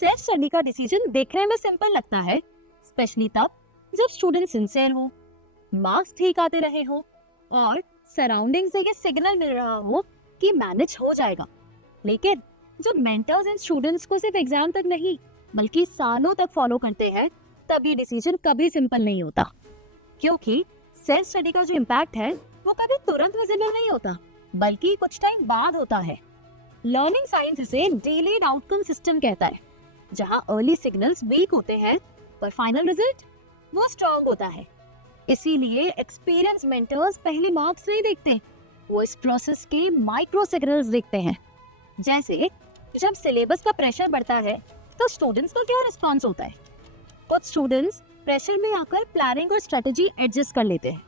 Self study का decision देखने में सिंपल लगता है, स्पेशली तब जब स्टूडेंट सिंसियर हो, मार्क्स ठीक आते रहे हो और सराउंडिंग से ये सिग्नल मिल रहा हो कि मैनेज हो जाएगा। लेकिन जब मेंटर्स इन स्टूडेंट्स को सिर्फ एग्जाम तक नहीं बल्कि सालों तक फॉलो करते हैं, तब ये डिसीजन कभी सिंपल नहीं होता, क्योंकि सेल्फ स्टडी का जो इम्पैक्ट है वो कभी तुरंत विजिबल नहीं होता, बल्कि कुछ टाइम बाद होता है। लर्निंग साइंस इसे डिलेड आउटकम सिस्टम कहता है, जहां अर्ली सिग्नल्स वीक होते हैं पर फाइनल रिजल्ट वो स्ट्रॉन्ग होता है। इसीलिए एक्सपीरियंस मेंटर्स पहले मार्क्स नहीं देखते, वो इस प्रोसेस के माइक्रो सिग्नल्स देखते हैं। जैसे जब सिलेबस का प्रेशर बढ़ता है तो स्टूडेंट्स को क्या रिस्पॉन्स होता है। कुछ स्टूडेंट्स प्रेशर में आकर प्लानिंग और स्ट्रेटजी एडजस्ट कर लेते हैं।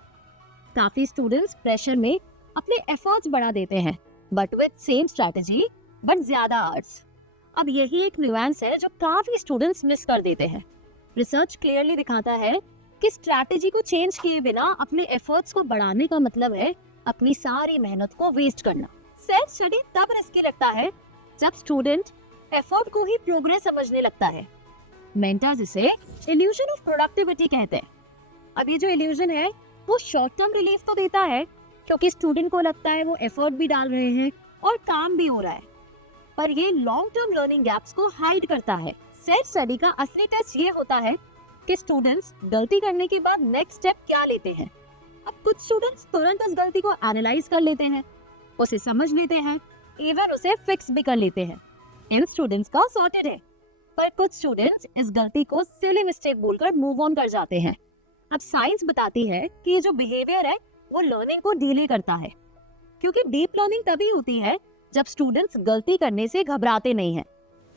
काफी स्टूडेंट्स प्रेशर में अपने एफर्ट्स बढ़ा देते हैं, but with same strategy but ज्यादा आवर्स। अब यही एक न्यूएंस है जो काफी स्टूडेंट्स मिस कर देते हैं। रिसर्च क्लियरली दिखाता है कि स्ट्रेटजी को चेंज किए बिना अपने एफर्ट्स को बढ़ाने का मतलब है अपनी सारी मेहनत को वेस्ट करना। सेल्फ स्टडी तब रिस्की लगता है जब स्टूडेंट एफर्ट को ही प्रोग्रेस समझने लगता है। मेंटर्स इसे इल्यूजन ऑफ प्रोडक्टिविटी कहते हैं। अब ये जो इल्यूजन है वो शॉर्ट टर्म रिलीफ तो देता है, क्योंकि स्टूडेंट को लगता है वो एफर्ट भी डाल रहे हैं और काम भी हो रहा है, पर ये लॉन्ग टर्म लर्निंग गैप्स को हाइड करता है। सेल्फ स्टडी का असली टेस्ट ये होता है कि स्टूडेंट्स गलती करने के बाद नेक्स्ट स्टेप क्या लेते हैं। अब कुछ स्टूडेंट्स तुरंत उस गलती को एनालाइज कर लेते हैं, उसे समझ लेते हैं, इवन उसे फिक्स भी कर लेते हैं। इन स्टूडेंट्स का सॉर्टेड है, पर कुछ स्टूडेंट्स इस गलती को सिली मिस्टेक बोलकर मूव ऑन कर जाते हैं। अब साइंस बताती है कि ये जो बिहेवियर है वो लर्निंग को डिले करता है, क्योंकि डीप लर्निंग तभी होती है जब स्टूडेंट्स गलती करने से घबराते नहीं हैं।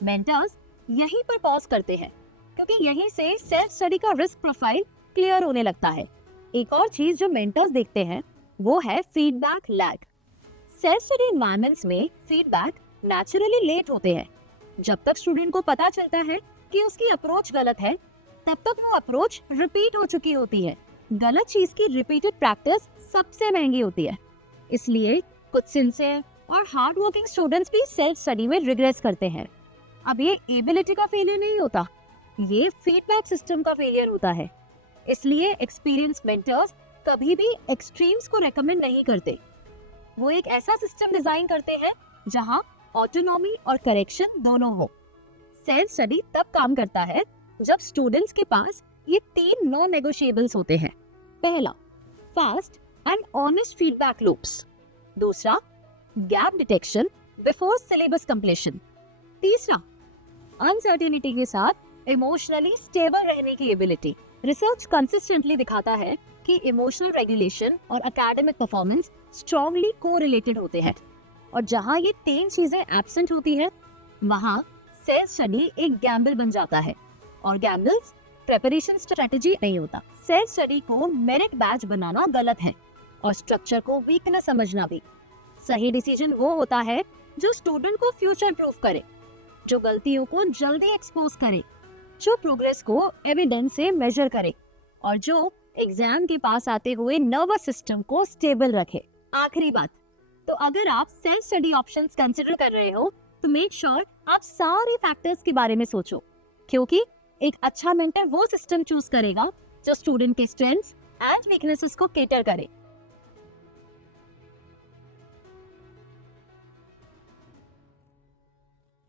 मेंटर्स यहीं पर पॉज करते हैं, क्योंकि यहीं से सेल्फ स्टडी का रिस्क प्रोफाइल क्लियर होने लगता है। एक और चीज जो मेंटर्स देखते हैं वो है feedback lag. Self study environments में फीडबैक नेचुरली लेट होते हैं। जब तक स्टूडेंट को पता चलता है कि उसकी अप्रोच गलत है, तब तक वो अप्रोच रिपीट हो चुकी होती है। गलत चीज की रिपीटेड प्रैक्टिस सबसे महंगी होती है। इसलिए कुछ सिंसियर और हार्ड वर्किंग स्टूडेंट्स भी सेल्फ स्टडी में रिग्रेस करते हैं। अब ये एबिलिटी का फेलियर नहीं होता, ये फीडबैक सिस्टम का फेलियर होता है। इसलिए एक्सपीरियंस मेंटर्स कभी भी एक्सट्रीम्स को रेकमेंड नहीं करते। वो एक ऐसा सिस्टम डिजाइन करते हैं जहां ऑटोनॉमी और करेक्शन दोनों हो। सेल्फ स्टडी तब काम करता है जब स्टूडेंट्स के पास ये 3 नॉन नेगोशिएबल्स होते हैं। पहला, fast and honest feedback loops. दूसरा, gap detection before syllabus completion. तीसरा, अनसर्टेनिटी के साथ इमोशनली स्टेबल रहने की एबिलिटी। रिसर्च कंसिस्टेंटली दिखाता है कि इमोशनल रेगुलेशन और एकेडमिक परफॉर्मेंस स्ट्रांगली कोरिलेटेड होते हैं, और जहां ये 3 चीजें एब्सेंट होती हैं, वहां सेल्फ स्टडी एक गैम्बल बन जाता है, और गैम्बल्स प्रिपरेशन स्ट्रेटजी नहीं होता। सेल्फ स्टडी को मेरिट बैच बनाना गलत है, और स्ट्रक्चर को वीकनेस समझना भी। सही डिसीजन वो होता है जो स्टूडेंट को फ्यूचर प्रूफ करे, जो गलतियों को जल्दी एक्सपोज करे, जो प्रोग्रेस को एविडेंस से मेजर करे, और जो एग्जाम के पास आते हुए नर्वस सिस्टम को स्टेबल रखे। आखिरी बात, तो अगर आप सेल्फ स्टडी ऑप्शंस कंसिडर कर रहे हो तो मेक श्योर आप सारे फैक्टर्स के बारे में सोचो, क्योंकि एक अच्छा मेंटर वो सिस्टम चूज करेगा जो स्टूडेंट के स्ट्रेंथ्स एंड वीकनेसेस को केटर करे।